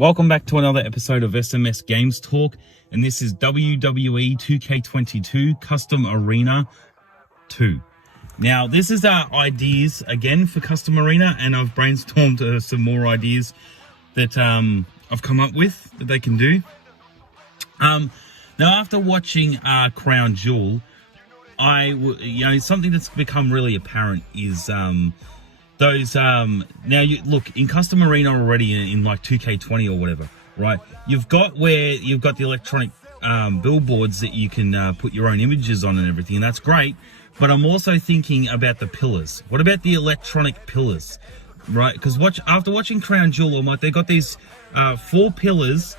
Welcome back to another episode of SMS Games Talk, and this is WWE 2K22 Custom Arena 2. Now, this is our ideas again for Custom Arena, and I've brainstormed some more ideas that I've come up with that they can do. Now, after watching Crown Jewel, something that's become really apparent is now you look in Custom Arena already in like 2K20 or whatever, right? You've got the electronic billboards that you can put your own images on and everything, and that's great. But I'm also thinking about the pillars. What about the electronic pillars, right? Because after watching Crown Jewel, they got these 4 pillars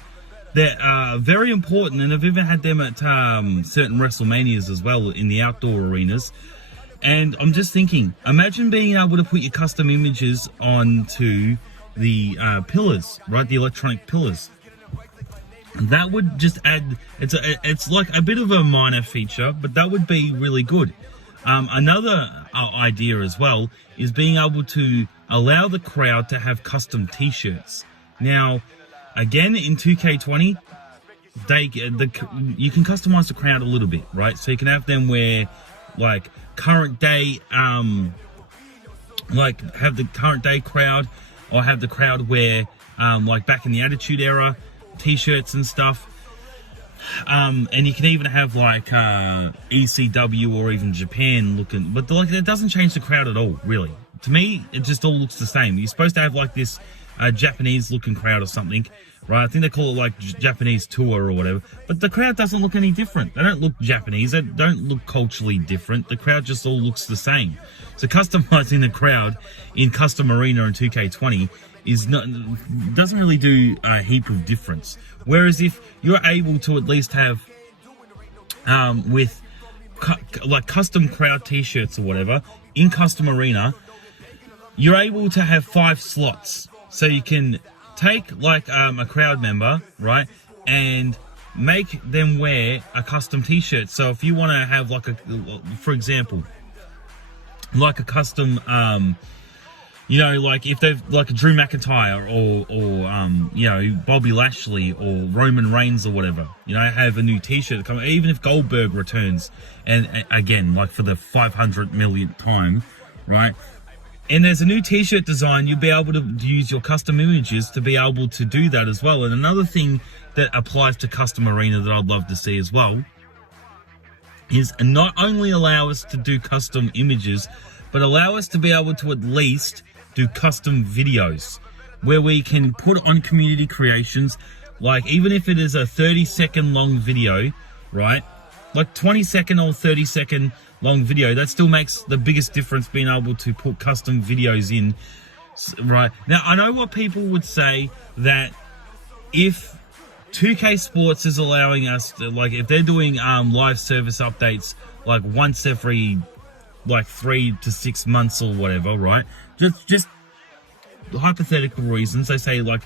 that are very important, and I've even had them at certain WrestleManias as well in the outdoor arenas. And I'm just thinking, imagine being able to put your custom images onto the pillars, right? The electronic pillars. That would just add, it's like a bit of a minor feature, but that would be really good. Another idea as well is being able to allow the crowd to have custom t-shirts. Now, again, in 2K20, you can customize the crowd a little bit, right? So you can have them wear like current day, like have the current day crowd, or have the crowd wear like back in the Attitude Era t-shirts and stuff. And you can even have like ECW or even Japan looking, but like it doesn't change the crowd at all, really. To me, it just all looks the same. You're supposed to have like this Japanese looking crowd or something, right? I think they call it like Japanese tour or whatever, but the crowd doesn't look any different. They don't look Japanese, they don't look culturally different. The crowd just all looks the same. So customizing the crowd in Custom Arena and 2K20 doesn't really do a heap of difference. Whereas if you're able to at least have with like custom crowd t-shirts or whatever in Custom Arena, you're able to have 5 slots. So you can take like a crowd member, right, and make them wear a custom t-shirt. So if you want to have like for example, like a custom like if they've like a Drew McIntyre or Bobby Lashley or Roman Reigns or whatever, have a new t-shirt come, even if Goldberg returns, and again, like for the 500 millionth time, right? And there's a new t-shirt design, you'll be able to use your custom images to be able to do that as well. And another thing that applies to Custom Arena that I'd love to see as well is not only allow us to do custom images, but allow us to be able to at least do custom videos where we can put on community creations, like even if it is a 30-second long video, right? Like 20-second or 30-second long video, that still makes the biggest difference, being able to put custom videos in, right? Now, I know what people would say, that if 2K Sports is allowing us to, like, if they're doing live service updates like once every like 3 to 6 months or whatever, right? Just hypothetical reasons, they say like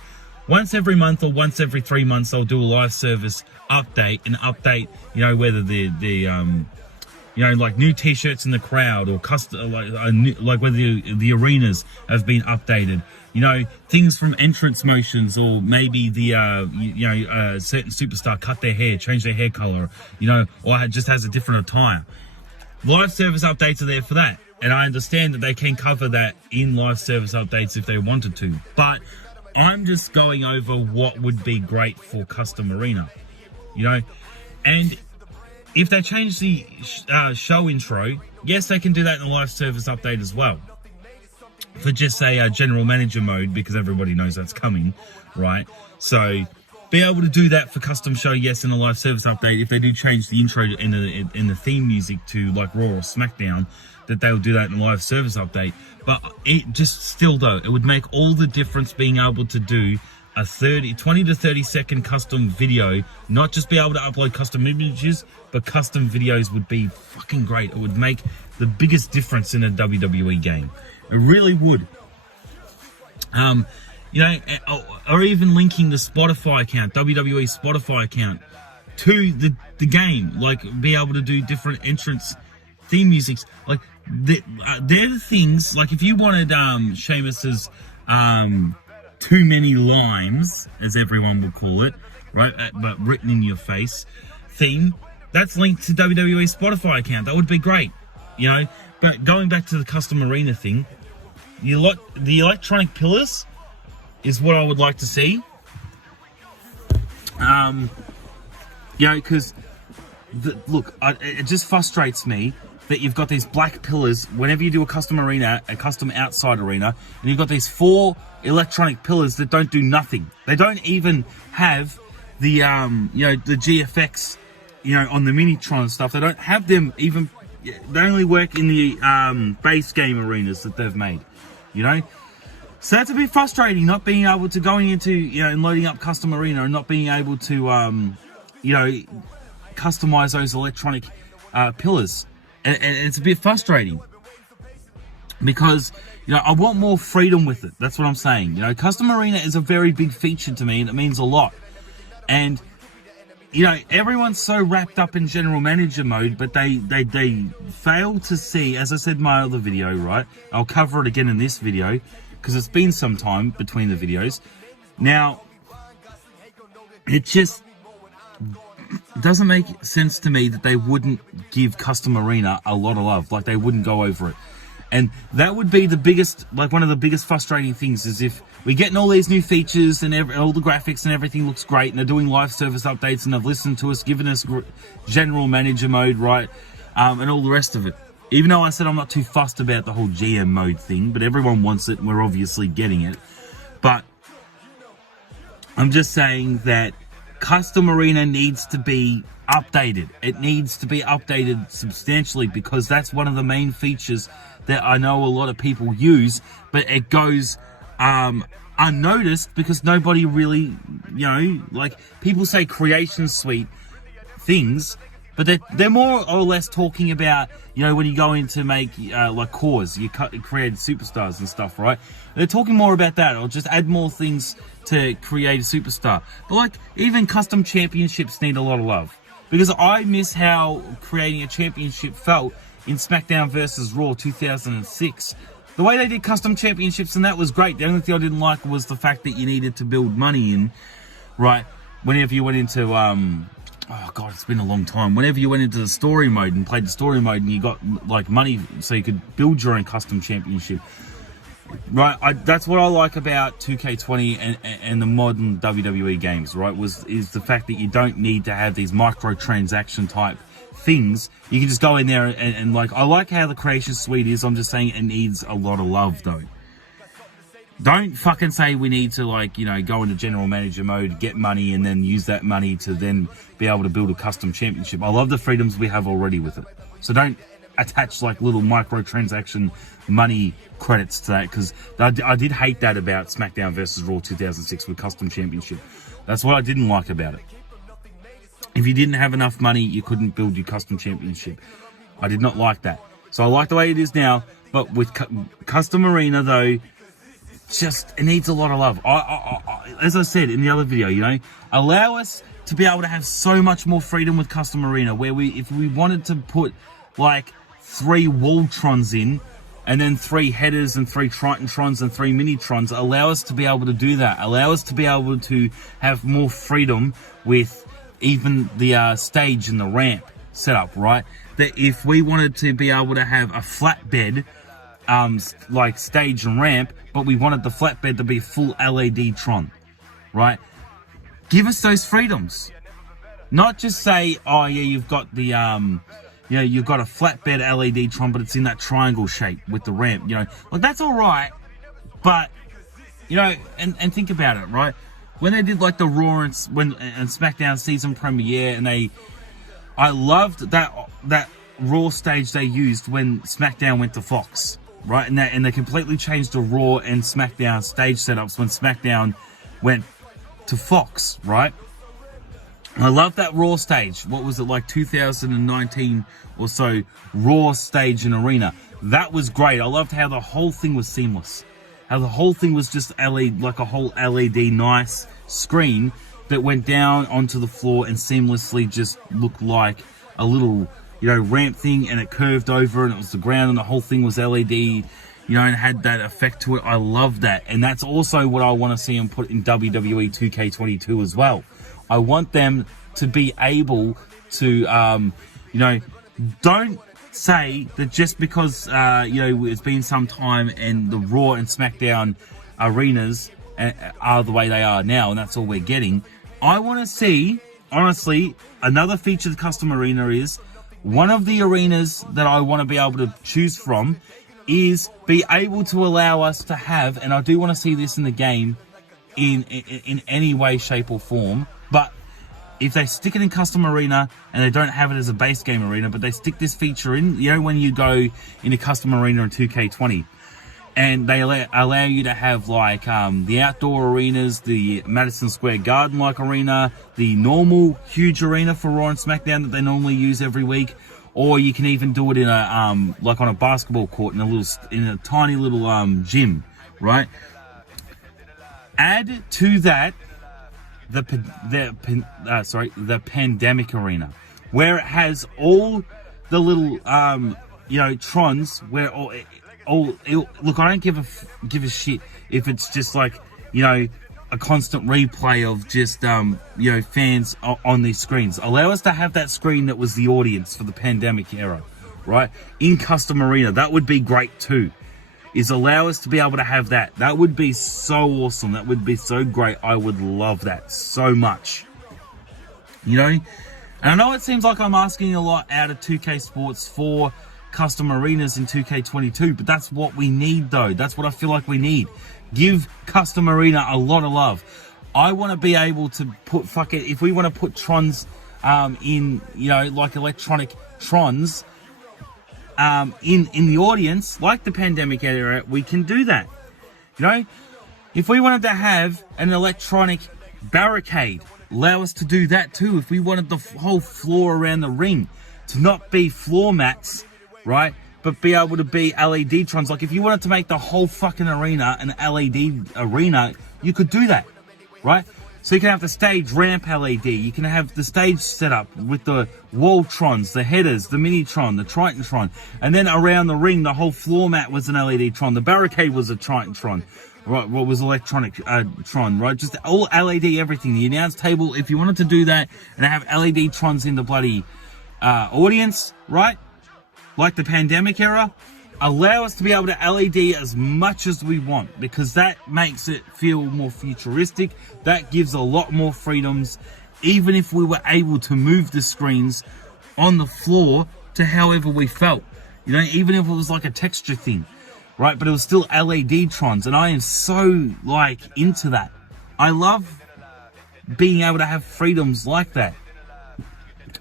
once every month or once every 3 months they'll do a live service update and update, whether the like new t-shirts in the crowd, or custom, like whether the arenas have been updated, things from entrance motions, or maybe the certain superstar cut their hair, change their hair color, or just has a different attire. Live service updates are there for that, and I understand that they can cover that in live service updates if they wanted to, but I'm just going over what would be great for Custom Arena, and if they change the show intro, yes, they can do that in the live service update as well, for just a general manager mode, because everybody knows that's coming, right? So be able to do that for custom show, yes, in a live service update. If they do change the intro in the theme music to like Raw or SmackDown, that they'll do that in a live service update. But it just still, though, it would make all the difference being able to do a 20 to 30 second custom video, not just be able to upload custom images, but custom videos would be fucking great. It would make the biggest difference in a WWE game. It really would. Or even linking the Spotify account, WWE Spotify account, to the game, like be able to do different entrance theme musics. Like they're the things, like if you wanted Sheamus's too many limes, as everyone would call it, right? But written in your face theme, that's linked to WWE Spotify account. That would be great, you know. But going back to the custom arena thing, the electronic pillars is what I would like to see. You know, because look, it just frustrates me that you've got these black pillars whenever you do a custom arena, a custom outside arena, and you've got these 4 electronic pillars that don't do nothing. They don't even have the you know, the GFX, you know, on the Minitron stuff. They don't have them even. They only work in the base game arenas that they've made, you know. So that's a bit frustrating, not being able to going into, you know, and loading up custom arena and not being able to you know, customize those electronic pillars. And it's a bit frustrating because, you know, I want more freedom with it. That's what I'm saying. You know, custom arena is a very big feature to me, and it means a lot. And, you know, everyone's so wrapped up in general manager mode, but they fail to see, as I said in my other video, right? I'll cover it again in this video because it's been some time between the videos. Now, it just doesn't make sense to me that they wouldn't give custom arena a lot of love, like they wouldn't go over it. And that would be the biggest, like one of the biggest frustrating things, is if we're getting all these new features and all the graphics and everything looks great, and they're doing live service updates and they've listened to us, given us general manager mode, right, and all the rest of it. Even though I said I'm not too fussed about the whole GM mode thing, but everyone wants it and we're obviously getting it. But I'm just saying that custom arena needs to be updated. It needs to be updated substantially, because that's one of the main features that I know a lot of people use, but it goes unnoticed because nobody really, you know, like people say creation suite things, but they're more or less talking about, you know, when you go in to make like cores, you create superstars and stuff, right? They're talking more about that, or just add more things to create a superstar. But like even custom championships need a lot of love, because I miss how creating a championship felt in SmackDown vs. Raw 2006. The way they did custom championships, and that was great. The only thing I didn't like was the fact that you needed to build money in, right? Whenever you went into, oh God, it's been a long time. Whenever you went into the story mode and played the story mode and you got like money so you could build your own custom championship. Right, that's what I like about 2K20 and the modern WWE games, right, is the fact that you don't need to have these microtransaction type things. You can just go in there and like, I like how the creation suite is. I'm just saying it needs a lot of love though. Don't fucking say we need to, like, you know, go into general manager mode, get money, and then use that money to then be able to build a custom championship. I love the freedoms we have already with it. So don't attach like little microtransaction money credits to that, because I did hate that about SmackDown vs. Raw 2006 with custom championship. That's what I didn't like about it. If you didn't have enough money, you couldn't build your custom championship. I did not like that. So I like the way it is now, but with custom arena though, just, it needs a lot of love. As I said in the other video, you know, allow us to be able to have so much more freedom with custom arena, where if we wanted to put like 3 Voltrons in, and then 3 headers and 3 Tritontrons and 3 Minitrons, allow us to be able to do that. Allow us to be able to have more freedom with even the stage and the ramp setup, right? That if we wanted to be able to have a flatbed, like stage and ramp, but we wanted the flatbed to be full LED Tron, right? Give us those freedoms. Not just say, oh yeah, you've got the, you know, you've got a flatbed LED Tron, but it's in that triangle shape with the ramp, you know. Like, that's all right, but, you know, and think about it, right? When they did, like, the Raw and SmackDown season premiere, and I loved that Raw stage they used when SmackDown went to Fox, right? And they completely changed the Raw and SmackDown stage setups when SmackDown went to Fox, right? I love that Raw stage. What was it, like 2019 or so, Raw stage and arena. That was great. I loved how the whole thing was seamless. How the whole thing was just LED, like a whole LED nice screen that went down onto the floor and seamlessly just looked like a little, you know, ramp thing, and it curved over and it was the ground and the whole thing was LED. you know, and had that effect to it. I love that. And that's also what I want to see them put in WWE 2K22 as well. I want them to be able to, you know, don't say that just because, you know, it's been some time and the Raw and SmackDown arenas are the way they are now and that's all we're getting. I want to see, honestly, another feature of the custom arena is one of the arenas that I want to be able to choose from is be able to allow us to have, and I do want to see this in the game in any way, shape or form, but if they stick it in custom arena and they don't have it as a base game arena, but they stick this feature in, you know, when you go into custom arena in 2K20 and they allow you to have like the outdoor arenas, the Madison Square Garden like arena, the normal huge arena for Raw and SmackDown that they normally use every week, or you can even do it in a like on a basketball court in a tiny little gym, right? Add to that the pandemic arena, where it has all the little you know, trons where look, I don't give a shit if it's just like, you know, a constant replay of just you know, fans on these screens. Allow us to have that screen that was the audience for the pandemic era, right, in custom arena. That would be great too. Is allow us to be able to have that. That would be so awesome. That would be so great. I would love that so much. You know? And I know it seems like I'm asking a lot out of 2K Sports for custom arenas in 2K22, but that's what we need though. That's what I feel like we need. Give custom arena a lot of love. I want to be able to put if we want to put trons in, you know, like electronic trons, in the audience, like the pandemic era, we can do that. You know, if we wanted to have an electronic barricade, allow us to do that too. If we wanted the whole floor around the ring to not be floor mats, right, but be able to be LED trons. Like if you wanted to make the whole fucking arena an LED arena, you could do that, right? So you can have the stage ramp LED, you can have the stage set up with the wall trons, the headers, the mini-tron, the Triton-tron, and then around the ring, the whole floor mat was an LED tron, the barricade was a Triton-tron, right, what was electronic tron, right, just all LED everything, the announce table, if you wanted to do that, and have LED trons in the bloody audience, right, like the pandemic era, allow us to be able to LED as much as we want, because that makes it feel more futuristic. That gives a lot more freedoms, even if we were able to move the screens on the floor to however we felt, you know, even if it was like a texture thing, right, but it was still LED trons, and I am so like into that. I love being able to have freedoms like that,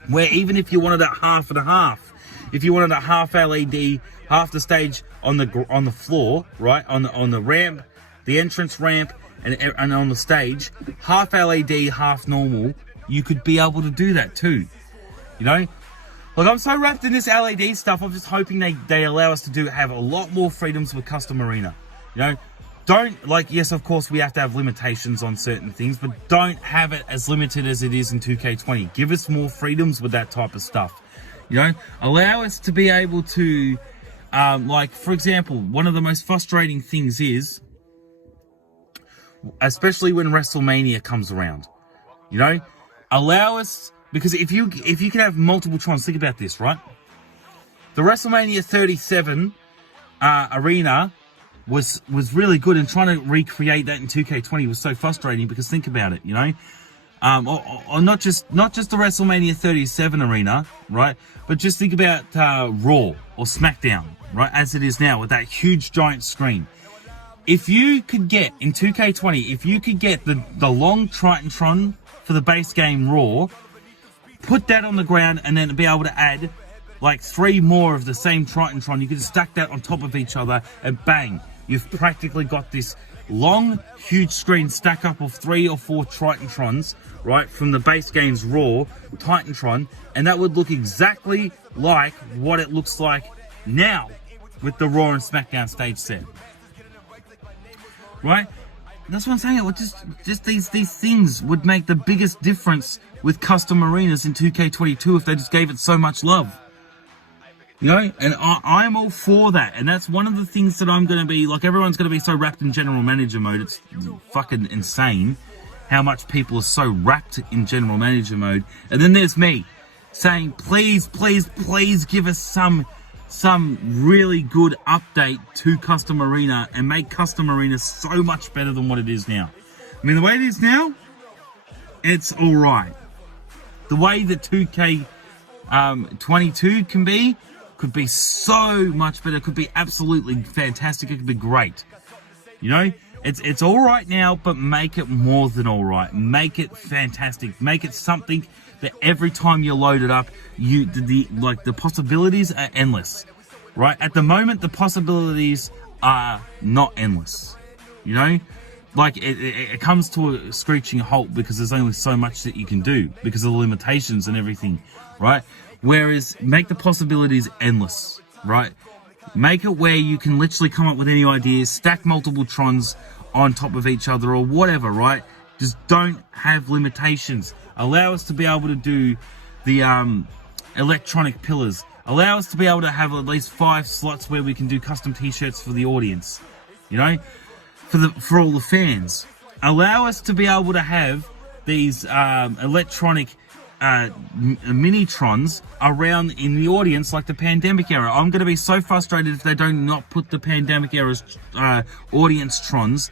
where even if you wanted it half and half, if you wanted a half LED, half the stage on the floor, right, on the ramp, the entrance ramp, and on the stage, half LED, half normal, you could be able to do that too. You know, like I'm so wrapped in this LED stuff. I'm just hoping they allow us to have a lot more freedoms with custom arena. You know, don't, like, yes, of course we have to have limitations on certain things, but don't have it as limited as it is in 2K20. Give us more freedoms with that type of stuff. You know, allow us to be able to, like, for example, one of the most frustrating things is, especially when WrestleMania comes around, you know, allow us, because if you can have multiple trons, think about this, right? The WrestleMania 37 arena was really good, and trying to recreate that in 2K20 was so frustrating, because think about it, you know, or not just the WrestleMania 37 arena, right? But just think about Raw or SmackDown, right? As it is now with that huge giant screen. If you could get in 2K20, if you could get the long Triton-tron for the base game Raw, put that on the ground, and then be able to add like 3 more of the same Triton-tron, you could stack that on top of each other, and bang, you've practically got this long, huge screen stack up of 3 or 4 Triton-trons, right, from the base game's Raw, Titantron, and that would look exactly like what it looks like now with the Raw and SmackDown stage set. Right? That's what I'm saying. It would just these things would make the biggest difference with custom arenas in 2K22 if they just gave it so much love. You know, and I'm all for that. And that's one of the things that I'm going to be, like, everyone's going to be so wrapped in general manager mode. It's fucking insane how much people are so wrapped in general manager mode. And then there's me saying, please, please, please give us some really good update to Custom Arena and make Custom Arena so much better than what it is now. I mean, the way it is now, it's all right. The way that 2K22 could be so much better. It could be absolutely fantastic. It could be great. You know, it's all right now, but make it more than all right. Make it fantastic. Make it something that every time you load it up, the possibilities are endless. Right? At the moment, the possibilities are not endless. You know, like it comes to a screeching halt because there's only so much that you can do because of the limitations and everything. Right? Whereas make the possibilities endless, right? Make it where you can literally come up with any ideas, stack multiple Trons on top of each other or whatever, right? Just don't have limitations. Allow us to be able to do the electronic pillars. Allow us to be able to have at least 5 slots where we can do custom t-shirts for the audience, you know, for all the fans. Allow us to be able to have these electronic mini-trons around in the audience like the pandemic era. I'm going to be so frustrated if they don't not put the pandemic era's audience trons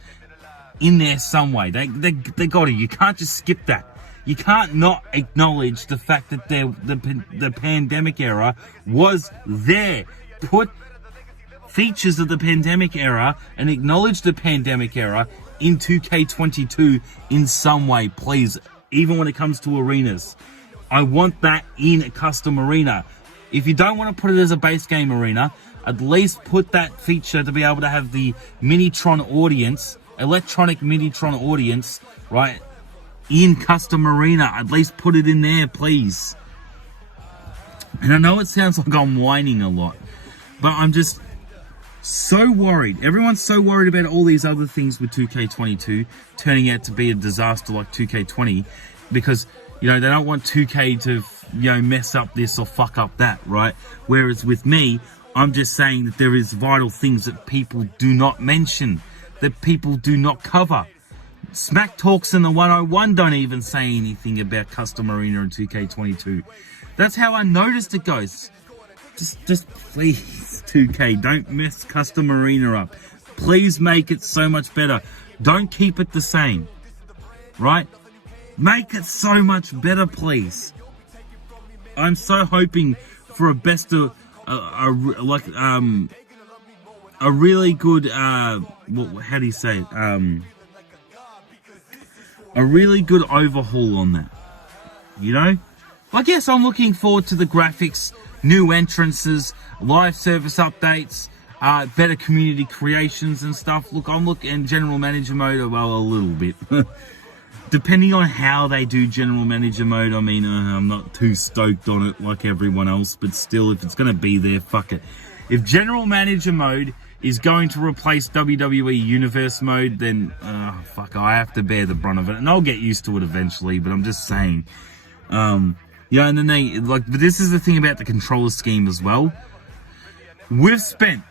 in there some way. They got to. You can't just skip that. You can't not acknowledge the fact that the pandemic era was there. Put features of the pandemic era and acknowledge the pandemic era in 2K22 in some way, please. Even when it comes to arenas. I want that in a custom arena. If you don't want to put it as a base game arena, at least put that feature to be able to have the Minitron audience, electronic Minitron audience, right, in custom arena. At least put it in there, please. And I know it sounds like I'm whining a lot, but I'm just so worried. Everyone's so worried about all these other things with 2K22 turning out to be a disaster like 2K20 because, you know, they don't want 2K to, you know, mess up this or fuck up that, right? Whereas with me, I'm just saying that there is vital things that people do not mention, that people do not cover. Smack Talks and the 101 don't even say anything about Custom Arena and 2K22. That's how I noticed it, guys. Just please, 2K, don't mess Custom Arena up. Please make it so much better. Don't keep it the same, right? Make it so much better, please. I'm so hoping for a really good how do you say it? A really good overhaul on that. You know? Like, yes, I'm looking forward to the graphics, new entrances, live service updates, better community creations and stuff. Look, I'm looking general manager mode, well, a little bit. Depending on how they do general manager mode, I mean, I'm not too stoked on it like everyone else, but still, if it's going to be there, fuck it. If general manager mode is going to replace WWE Universe mode, then, fuck, I have to bear the brunt of it, and I'll get used to it eventually, but I'm just saying. Yeah, and then they, like, but this is the thing about the controller scheme as well. We've spent,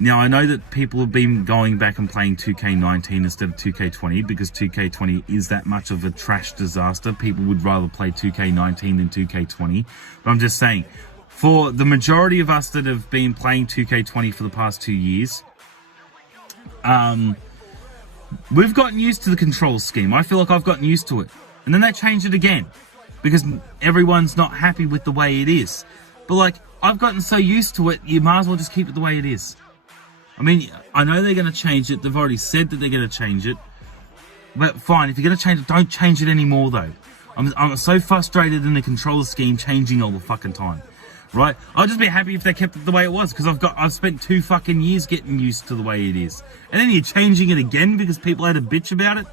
now I know that people have been going back and playing 2K19 instead of 2K20 because 2K20 is that much of a trash disaster. People would rather play 2K19 than 2K20. But I'm just saying, for the majority of us that have been playing 2K20 for the past 2 years, we've gotten used to the control scheme. I feel like I've gotten used to it. And then they changed it again because everyone's not happy with the way it is. But like, I've gotten so used to it, you might as well just keep it the way it is. I mean, I know they're going to change it. They've already said that they're going to change it. But fine, if you're going to change it, don't change it anymore though. I'm so frustrated in the controller scheme changing all the fucking time. Right? I'd just be happy if they kept it the way it was, because I've spent 2 fucking years getting used to the way it is. And then you're changing it again because people had a bitch about it.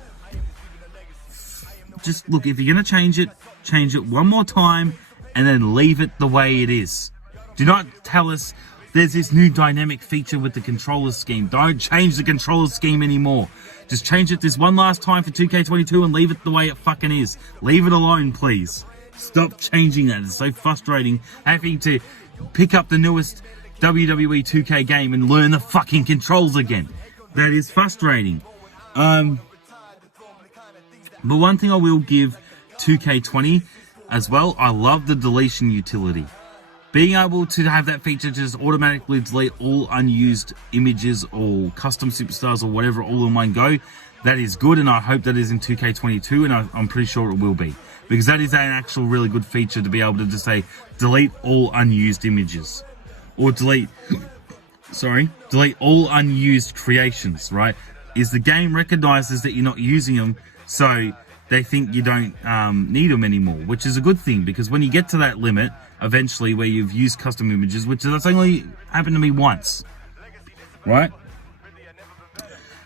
Just look, if you're going to change it one more time and then leave it the way it is. Do not tell us there's this new dynamic feature with the controller scheme. Don't change the controller scheme anymore. Just change it this one last time for 2K22 and leave it the way it fucking is. Leave it alone, please. Stop changing that. It's so frustrating having to pick up the newest WWE 2K game and learn the fucking controls again. That is frustrating. But one thing I will give 2K20 as well, I love the deletion utility. Being able to have that feature just automatically delete all unused images or custom superstars or whatever all in one go, that is good, and I hope that is in 2K22, and I'm pretty sure it will be. Because that is an actual really good feature to be able to just say, delete all unused images. Or delete all unused creations, right? Is the game recognizes that you're not using them, so they think you don't need them anymore, which is a good thing, because when you get to that limit, eventually, where you've used custom images, which has only happened to me once, right?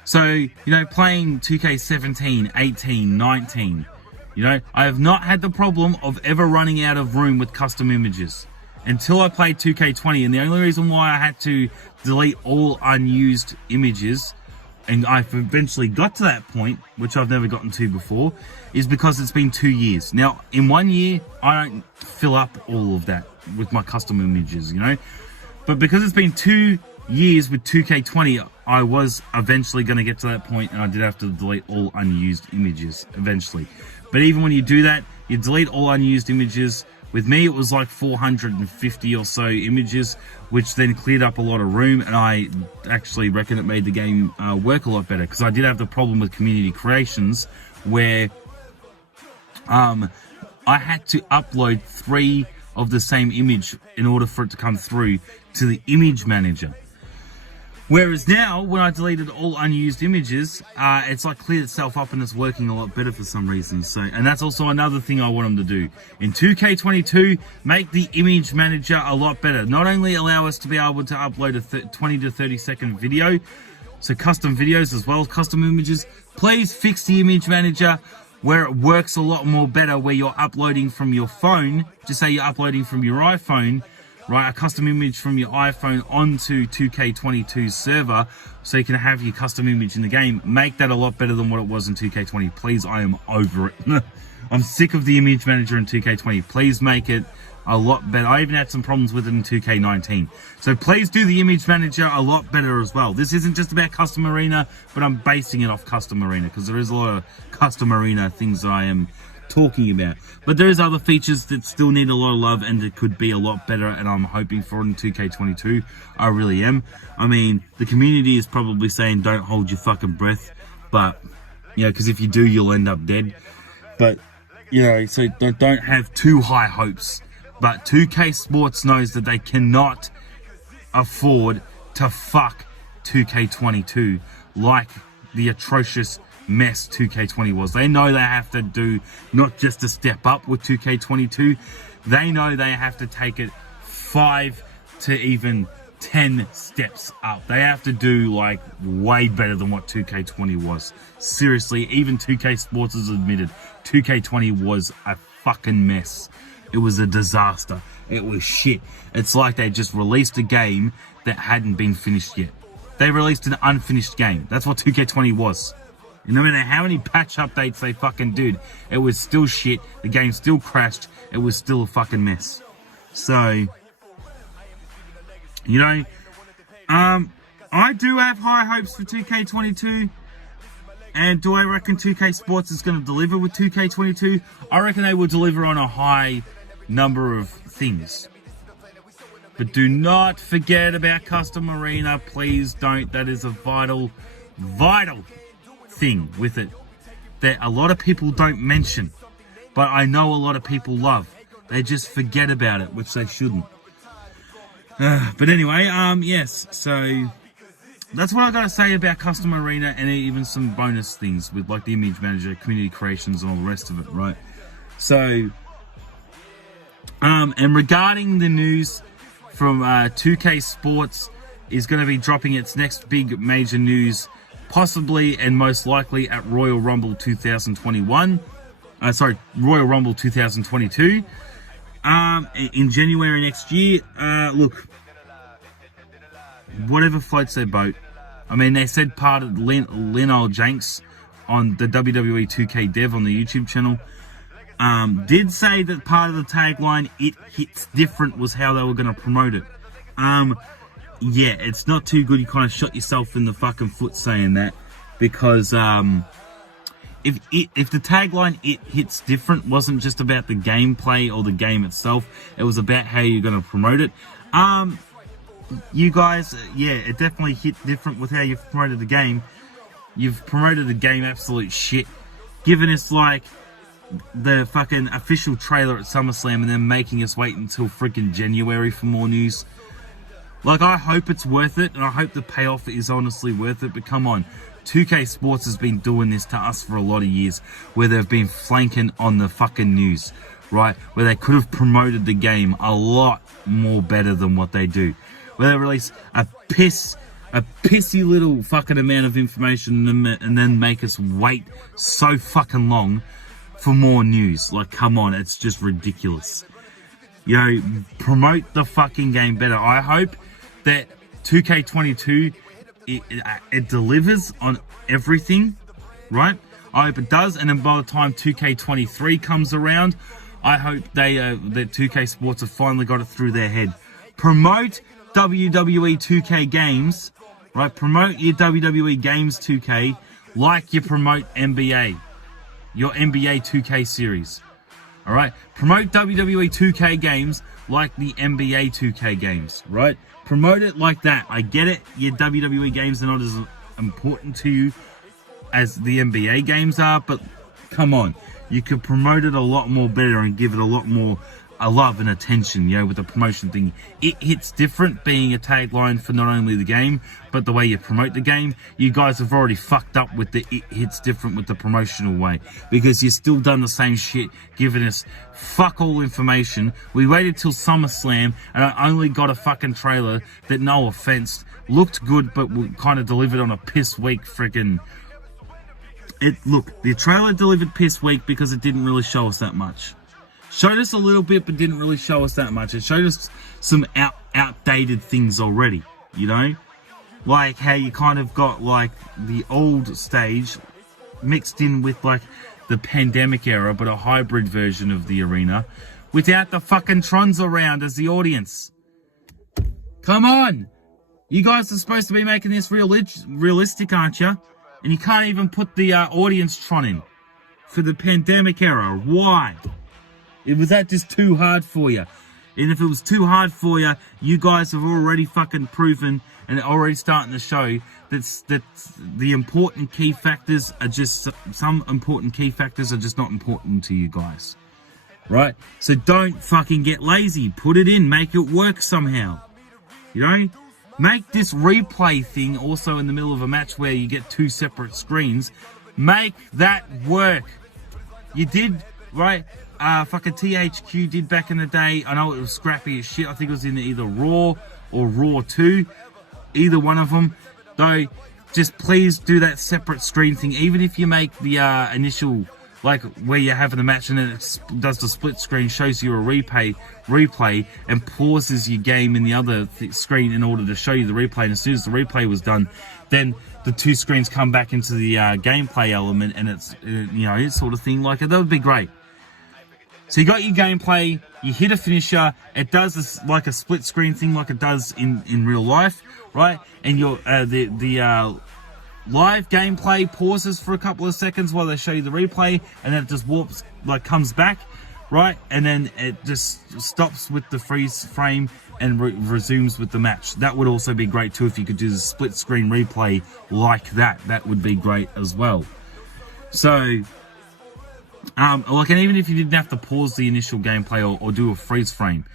So, you know, playing 2K17, 18, 19, you know, I have not had the problem of ever running out of room with custom images until I played 2K20, and the only reason why I had to delete all unused images, and I've eventually got to that point, which I've never gotten to before, is because it's been 2 years. Now, in 1 year, I don't fill up all of that with my custom images, you know? But because it's been 2 years with 2K20, I was eventually going to get to that point, and I did have to delete all unused images eventually. But even when you do that, you delete all unused images. With me, it was like 450 or so images, which then cleared up a lot of room, and I actually reckon it made the game work a lot better, because I did have the problem with community creations where I had to upload 3 of the same image in order for it to come through to the image manager. Whereas now, when I deleted all unused images, it's like cleared itself up and it's working a lot better for some reason. So, and that's also another thing I want them to do. In 2K22, make the image manager a lot better. Not only allow us to be able to upload a 20 to 30 second video, so custom videos as well as custom images, please fix the image manager where it works a lot more better, where you're uploading from your phone. Just say you're uploading from your iPhone, right, a custom image from your iPhone onto 2K22's server, so you can have your custom image in the game. Make that a lot better than what it was in 2K20. Please, I am over it. I'm sick of the image manager in 2K20. Please make it a lot better. I even had some problems with it in 2K19. So please do the image manager a lot better as well. This isn't just about Custom Arena, but I'm basing it off Custom Arena, because there is a lot of Custom Arena things that I am talking about. But there's other features that still need a lot of love, and it could be a lot better, and I'm hoping for it in 2K22. I really am. I mean, the community is probably saying don't hold your fucking breath, but, you know, because if you do, you'll end up dead. But, you know, so don't have too high hopes. But 2K Sports knows that they cannot afford to fuck 2K22 like the atrocious mess 2K20 was. They know they have to do not just a step up with 2K22, they know they have to take it 5 to even 10 steps up. They have to do like way better than what 2K20 was. Seriously, even 2K Sports has admitted 2K20 was a fucking mess. It was a disaster. It was shit. It's like they just released a game that hadn't been finished yet. They released an unfinished game. That's what 2K20 was. And no matter how many patch updates they fucking did, it was still shit. The game still crashed. It was still a fucking mess. So, you know, I do have high hopes for 2K22. And do I reckon 2K Sports is going to deliver with 2K22? I reckon they will deliver on a high number of things. But do not forget about Custom Arena. Please don't. That is a vital thing with it that a lot of people don't mention, but I know a lot of people love. They just forget about it, which they shouldn't. But anyway, yes, so that's what I gotta say about Custom Arena, and even some bonus things with like the image manager, community creations, and all the rest of it, right? So, and regarding the news from 2K Sports is going to be dropping its next big major news, possibly and most likely at Royal Rumble 2021. Royal Rumble 2022. In January next year. Look, whatever floats their boat. I mean, they said part of Lionel Jenks on the WWE 2K Dev on the YouTube channel. did say that part of the tagline, "It hits different," was how they were going to promote it. Yeah, it's not too good. You kind of shot yourself in the fucking foot saying that, because if the tagline "It hits different" wasn't just about the gameplay or the game itself, it was about how you're going to promote it. You guys, yeah, it definitely hit different with how you've promoted the game. You've promoted the game absolute shit, giving us like the fucking official trailer at SummerSlam and then making us wait until freaking January for more news. Like, I hope it's worth it, and I hope the payoff is honestly worth it, but come on. 2K Sports has been doing this to us for a lot of years, where they've been flanking on the fucking news, right? Where they could have promoted the game a lot more better than what they do. Where they release a pissy little fucking amount of information and then make us wait so fucking long for more news. Like, come on, it's just ridiculous. You know, promote the fucking game better. I hope that 2K22, it delivers on everything, right? I hope it does, and then by the time 2K23 comes around, I hope that 2K Sports have finally got it through their head. Promote WWE 2K games, right? Promote your WWE games 2K like you promote NBA, your NBA 2K series. All right, promote WWE 2K games like the NBA 2K games, right? Promote it like that. I get it. Your WWE games are not as important to you as the NBA games are, but come on, you could promote it a lot more better and give it a lot more love and attention, you know, with the promotion thing. It hits different being a tagline for not only the game, but the way you promote the game. You guys have already fucked up with the "it hits different" with the promotional way, because you've still done the same shit, giving us fuck all information. We waited till SummerSlam, and I only got a fucking trailer that, no offense, looked good, but kind of delivered on a piss weak freaking... Look, the trailer delivered piss weak because it didn't really show us that much. Showed us a little bit, but didn't really show us that much. It showed us some outdated things already, you know? Like how you kind of got like the old stage mixed in with like the pandemic era, but a hybrid version of the arena without the fucking Trons around as the audience. Come on! You guys are supposed to be making this realistic, aren't you? And you can't even put the audience Tron in for the pandemic era. Why? Was that just too hard for you? And if it was too hard for you, you guys have already fucking proven and already starting to show that the important key factors are just, some important key factors are just not important to you guys. Right? So don't fucking get lazy. Put it in. Make it work somehow. You know? Make this replay thing also in the middle of a match where you get two separate screens. Make that work. You did, right? Fucking THQ did back in the day. I know it was scrappy as shit. I think it was in either Raw or Raw 2. Either one of them. Though, just please do that separate screen thing. Even if you make the initial, like where you're having the match and then it does the split screen, shows you a replay and pauses your game in the other screen in order to show you the replay. And as soon as the replay was done, then the two screens come back into the gameplay element, and it's, you know, this sort of thing. Like, that would be great. So you got your gameplay, you hit a finisher, it does this like a split screen thing like it does in real life, right? And your the live gameplay pauses for a couple of seconds while they show you the replay, and then it just warps, like comes back, right? And then it just stops with the freeze frame and resumes with the match. That would also be great too if you could do the split screen replay like that. That would be great as well. So... like, and even if you didn't have to pause the initial gameplay or do a freeze frame,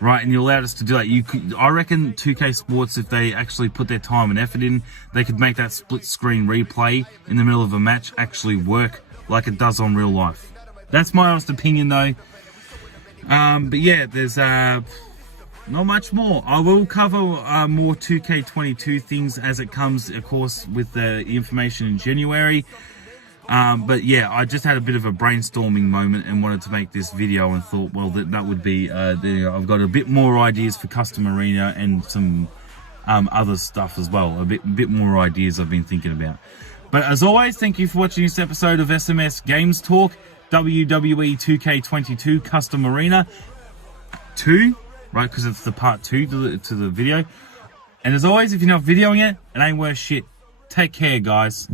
right, and you allowed us to do that, you could, I reckon 2K Sports, if they actually put their time and effort in, they could make that split screen replay in the middle of a match actually work like it does on real life. That's my honest opinion though. But yeah, there's not much more. I will cover more 2K22 things as it comes, of course, with the information in January. But yeah, I just had a bit of a brainstorming moment and wanted to make this video and thought, well, that would be, I've got a bit more ideas for Custom Arena and some other stuff as well. A bit more ideas I've been thinking about. But as always, thank you for watching this episode of SMS Games Talk. WWE 2K22 Custom Arena 2, right? Because it's the part 2 to the video. And as always, if you're not videoing it, it ain't worth shit. Take care, guys.